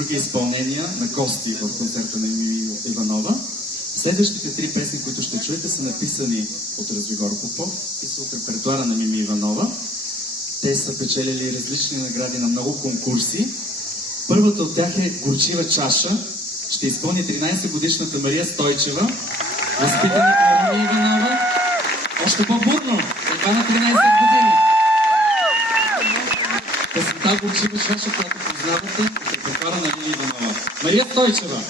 други изпълнения на гости в концерта на Мими Иванова. Следващите 3 песни, които ще чуете, са написани от Развигор Попов и са от репертуара на Мими Иванова. Те са печелили различни награди на много конкурси. Първата от тях е "Горчива чаша". Ще изпълни 13-годишната Мария Стойчева, възпитаник на Мими Иванова. Още по-бурно, едва на 13 години. Песента "Горчива чаша", която познавате от репертуара на Мими Иванова. Мария Стойчева!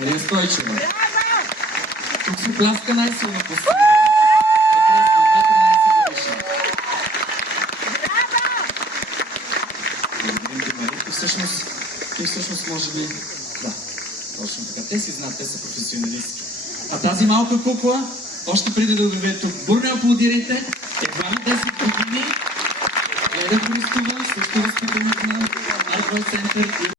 Мария Стойчева. Тук се пляска най-силно по силно. Всъщност, може би... Да, точно така. Те си знаят, те са професионалисти. А тази малка кукла, още преди да обявя тук, бурно аплодирайте, едва на 10 години, Леда Борисова, също възпитаник на Art Center.